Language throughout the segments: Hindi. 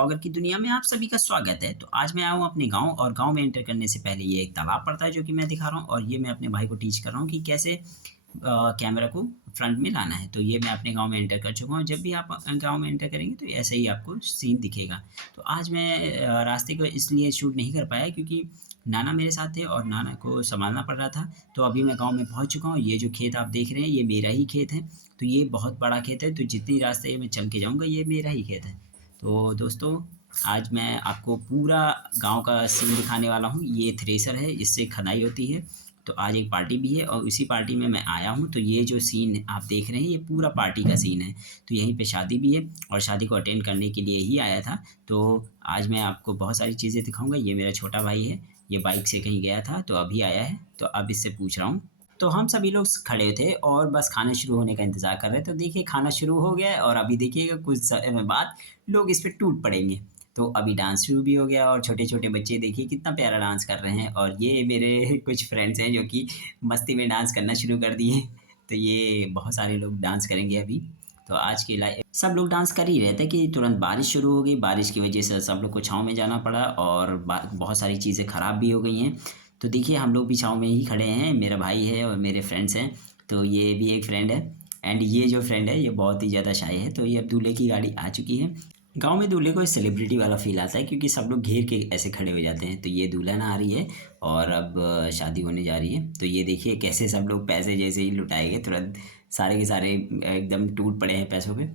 ब्लॉगर की दुनिया में आप सभी का स्वागत है। तो आज मैं आया हूँ अपने गाँव और गाँव में एंटर करने से पहले ये एक तालाब पड़ता है जो कि मैं दिखा रहा हूँ और ये मैं अपने भाई को टीच कर रहा हूँ कि कैसे कैमरा को फ्रंट में लाना है। तो ये मैं अपने गाँव में एंटर कर चुका हूँ। जब भी आप गाँव में एंटर करेंगे तो ऐसे ही आपको सीन दिखेगा। तो आज मैं रास्ते को इसलिए शूट नहीं कर पाया क्योंकि नाना मेरे साथ थे और नाना को सँभालना पड़ रहा था। तो अभी मैं गाँव में पहुँच चुका हूँ। ये जो खेत आप देख रहे हैं ये मेरा ही खेत है। तो ये बहुत बड़ा खेत है, तो जितनी रास्ते मैं चल के जाऊँगा ये मेरा ही खेत है। तो दोस्तों, आज मैं आपको पूरा गाँव का सीन दिखाने वाला हूँ। ये थ्रेसर है, इससे खदाई होती है। तो आज एक पार्टी भी है और उसी पार्टी में मैं आया हूँ। तो ये जो सीन आप देख रहे हैं ये पूरा पार्टी का सीन है। तो यहीं पे शादी भी है और शादी को अटेंड करने के लिए ही आया था। तो आज मैं आपको बहुत सारी चीज़ें दिखाऊँगा। ये मेरा छोटा भाई है, ये बाइक से कहीं गया था तो अभी आया है। तो अब इससे पूछ रहा हूँ। तो हम सभी लोग खड़े थे और बस खाना शुरू होने का इंतज़ार कर रहे थे। तो देखिए खाना शुरू हो गया है और अभी देखिएगा कुछ समय बाद लोग इस पे टूट पड़ेंगे। तो अभी डांस शुरू भी हो गया और छोटे-छोटे बच्चे देखिए कितना प्यारा डांस कर रहे हैं और ये मेरे कुछ फ्रेंड्स हैं जो कि मस्ती में डांस करना शुरू कर दिए। तो ये बहुत सारे लोग डांस करेंगे अभी। तो आज की लाइ सब लोग डांस कर ही रहे थे कि तुरंत बारिश शुरू हो गई। बारिश की वज़ह से सब लोग को छाँव में जाना पड़ा और बा बहुत सारी चीज़ें ख़राब भी हो गई हैं। तो देखिए हम लोग भी छाँव में ही खड़े हैं, मेरा भाई है और मेरे फ्रेंड्स हैं। तो ये भी एक फ्रेंड है एंड ये जो फ्रेंड है ये बहुत ही ज़्यादा शाय है। तो ये अब दूल्हे की गाड़ी आ चुकी है। गाँव में दूल्हे को सेलिब्रिटी वाला फ़ील आता है क्योंकि सब लोग घेर के ऐसे खड़े हो जाते हैं। तो ये दुल्हन आ रही है और अब शादी होने जा रही है। तो ये देखिए कैसे सब लोग पैसे जैसे ही लुटाए गए तुरंत सारे के सारे एकदम टूट पड़े हैं पैसों पे।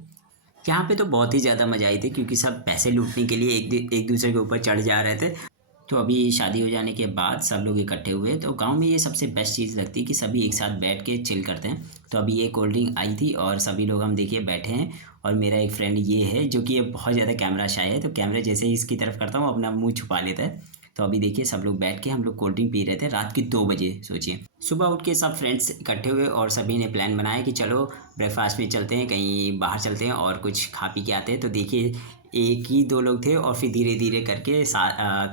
यहाँ पे तो बहुत ही ज़्यादा मज़ा आई थी क्योंकि सब पैसे लूटने के लिए एक दूसरे के ऊपर चढ़ जा रहे थे। तो अभी शादी हो जाने के बाद सब लोग इकट्ठे हुए तो गाँव में ये सबसे बेस्ट चीज़ लगती है कि सभी एक साथ बैठ के चिल करते हैं। तो अभी ये कोल्ड ड्रिंक आई थी और सभी लोग हम देखिए बैठे हैं और मेरा एक फ्रेंड ये है जो कि ये बहुत ज़्यादा कैमरा शाय है। तो कैमरे जैसे ही इसकी तरफ करता हूँ अपना मुँह छुपा लेता है। तो अभी देखिए सब लोग बैठ के हम लोग कोल्ड ड्रिंक पी रहे थे रात के 2 बजे सोचिए। सुबह उठ के सब फ्रेंड्स इकट्ठे हुए और सभी ने प्लान बनाया कि चलो ब्रेकफ़ास्ट में चलते हैं, कहीं बाहर चलते हैं और कुछ खा पी के आते हैं। तो देखिए एक ही 2 लोग थे और फिर धीरे-धीरे करके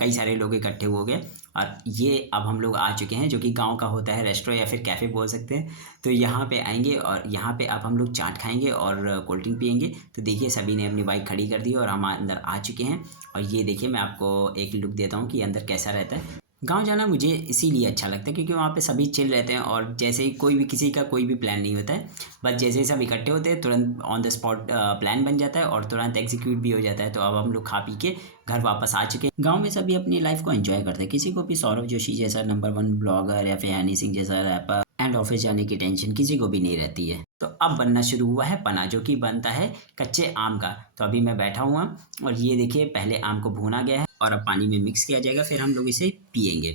कई सारे लोग इकट्ठे हो गए और ये अब हम लोग आ चुके हैं जो कि गाँव का होता है रेस्टोरेंट या फिर कैफ़े बोल सकते हैं। तो यहाँ पे आएँगे और यहाँ पे अब हम लोग चाट खाएँगे और कोल्ड ड्रिंक पिएँगे। तो देखिए सभी ने अपनी बाइक खड़ी कर दी और हम अंदर आ चुके हैं और ये देखिए मैं आपको एक लुक देता हूँ कि अंदर कैसा रहता है। गाँव जाना मुझे इसीलिए अच्छा लगता है क्योंकि वहाँ पे सभी चिल रहते हैं और जैसे ही कोई भी किसी का कोई भी प्लान नहीं होता है। बस जैसे ही सब इकट्ठे होते हैं तुरंत ऑन द स्पॉट प्लान बन जाता है और तुरंत एग्जीक्यूट भी हो जाता है। तो अब हम लोग खा पी के घर वापस आ चुके हैं। गाँव में सभी अपनी लाइफ़ को एन्जॉय करते हैं। किसी को भी सौरभ जोशी जैसा नंबर 1 ब्लॉगर या फिर हनी सिंह जैसा रैपर एंड ऑफिस जाने की टेंशन किसी को भी नहीं रहती है। तो अब बनना शुरू हुआ है पना जो कि बनता है कच्चे आम का। तो अभी मैं बैठा हुआ और ये देखिए पहले आम को भूना गया है और अब पानी में मिक्स किया जाएगा फिर हम लोग इसे पिएँगे।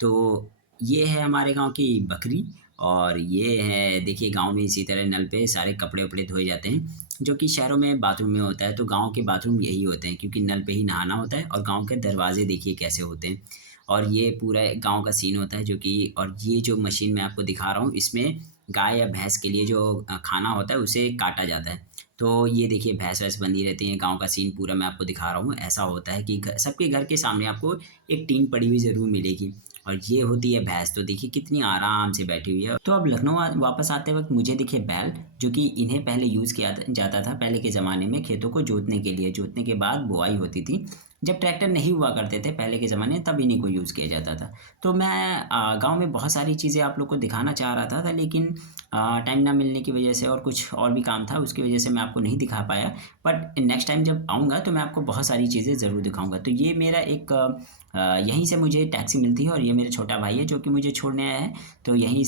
तो ये है हमारे गाँव की बकरी और ये है देखिए गाँव में इसी तरह नल पे सारे कपड़े-वपड़े धोए जाते हैं, जो कि शहरों में बाथरूम में होता है। तो गाँव के बाथरूम यही होते हैं क्योंकि नल पे ही नहाना होता है और गाँव के दरवाज़े देखिए कैसे होते हैं। और ये पूरा गाँव का सीन होता है जो कि और ये जो मशीन मैं आपको दिखा रहा हूँ इसमें गाय या भैंस के लिए जो खाना होता है उसे काटा जाता है। तो ये देखिए भैंस-वैस बंधी रहती हैं, गाँव का सीन पूरा मैं आपको दिखा रहा हूँ। ऐसा होता है कि घ सबके घर के सामने आपको एक टीन पड़ी हुई ज़रूर मिलेगी और ये होती है भैंस। तो देखिए कितनी आराम से बैठी हुई है। तो अब लखनऊ वापस आते वक़्त मुझे दिखे बैल जो कि इन्हें पहले यूज़ किया जाता था पहले के ज़माने में खेतों को जोतने के लिए। जोतने के बाद बुआई होती थी। जब ट्रैक्टर नहीं हुआ करते थे पहले के ज़माने तब इन्हीं को यूज़ किया जाता था। तो मैं गाँव में बहुत सारी चीज़ें आप लोग को दिखाना चाह रहा था लेकिन टाइम ना मिलने की वजह से और कुछ और भी काम था उसकी वजह से मैं आपको नहीं दिखा पाया। बट नेक्स्ट टाइम जब आऊँगा तो मैं आपको बहुत सारी चीज़ें ज़रूर दिखाऊँगा। तो ये मेरा एक यहीं से मुझे टैक्सी मिलती है और ये मेरा छोटा भाई है जो कि मुझे छोड़ने आया है। तो यहीं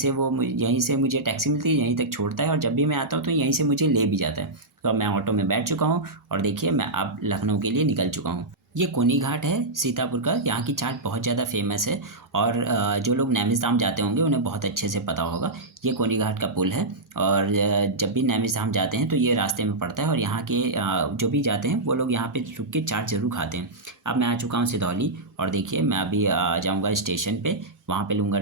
से मुझे टैक्सी मिलती है, यहीं तक छोड़ता है और जब भी मैं आता हूँ तो यहीं से मुझे ले भी जाता है। तो अब मैं ऑटो में बैठ चुका हूँ और देखिए मैं अब लखनऊ के लिए निकल चुका हूँ। ये कोनी घाट है सीतापुर का, यहाँ की चाट बहुत ज़्यादा फ़ेमस है और जो लोग नैमिष धाम जाते होंगे उन्हें बहुत अच्छे से पता होगा। ये कोनी घाट का पुल है और जब भी नैमिष धाम जाते हैं तो ये रास्ते में पड़ता है और यहाँ के जो भी जाते हैं वो लोग यहाँ पे रुक के चाट ज़रूर खाते हैं। अब मैं आ चुका हूँ सिधौली और देखिए मैं अभी जाऊँगा स्टेशन पे, वहाँ पे लूँगा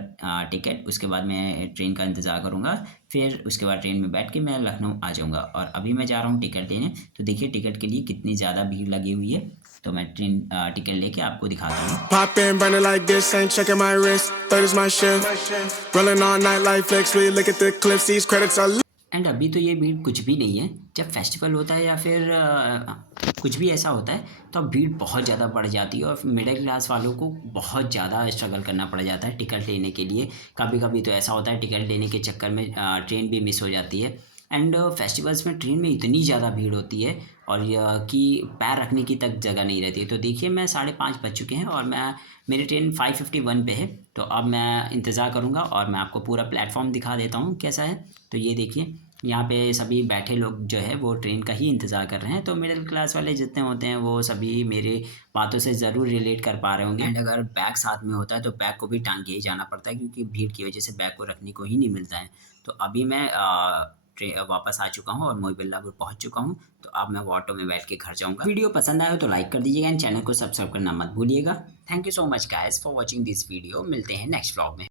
टिकट, उसके बाद मैं ट्रेन का इंतज़ार करूँगा। फिर उसके बाद ट्रेन में बैठ के मैं लखनऊ आ जाऊँगा और अभी मैं जा रहा हूँ टिकट लेने। तो देखिए टिकट के लिए कितनी ज़्यादा भीड़ लगी हुई है। तो मैं ट्रेन टिकट लेके आपको दिखाता हूँ। Pop in, burning like this, ain't checking my wrist. Third is my shift. Rolling all night like flex. We look at the clips, these credits are. And अभी तो ये भीड़ कुछ भी नहीं है। जब फेस्टिवल होता है या फिर कुछ भी ऐसा होता है तो अब भीड़ बहुत ज़्यादा बढ़ जाती है और मिडिल क्लास वालों को बहुत ज़्यादा स्ट्रगल करना पड़ जाता है टिकट लेने के लिए। कभी-कभी तो ऐसा होता है टिकट लेने के चक्कर में ट्रेन भी मिस हो जाती है। एंड फेस्टिवल्स में ट्रेन में इतनी ज़्यादा भीड़ होती है और कि पैर रखने की तक जगह नहीं रहती है। तो देखिए मैं 5:30 बज चुके हैं और मेरी ट्रेन 5:51 पे है। तो अब मैं इंतज़ार करूँगा और मैं आपको पूरा प्लेटफ़ॉर्म दिखा देता हूँ कैसा है। तो ये देखिए यहाँ पे सभी बैठे लोग जो है वो ट्रेन का ही इंतज़ार कर रहे हैं। तो मिडिल क्लास वाले जितने होते हैं वो सभी मेरे बातों से ज़रूर रिलेट कर पा रहे होंगे। एंड अगर बैग साथ में होता है तो बैग को भी टाँग के ही जाना पड़ता है क्योंकि भीड़ की वज़ह से बैग को रखने को ही नहीं मिलता है। तो अभी मैं वापस आ चुका हूँ और मोहिबुल्लाहपुर पहुँच चुका हूँ। तो अब मैं वो ऑटो में बैठ के घर जाऊँगा। वीडियो पसंद आया हो तो लाइक कर दीजिएगा एंड चैनल को सब्सक्राइब करना मत भूलिएगा। Thank you so much guys for watching this video. मिलते हैं नेक्स्ट व्लॉग में।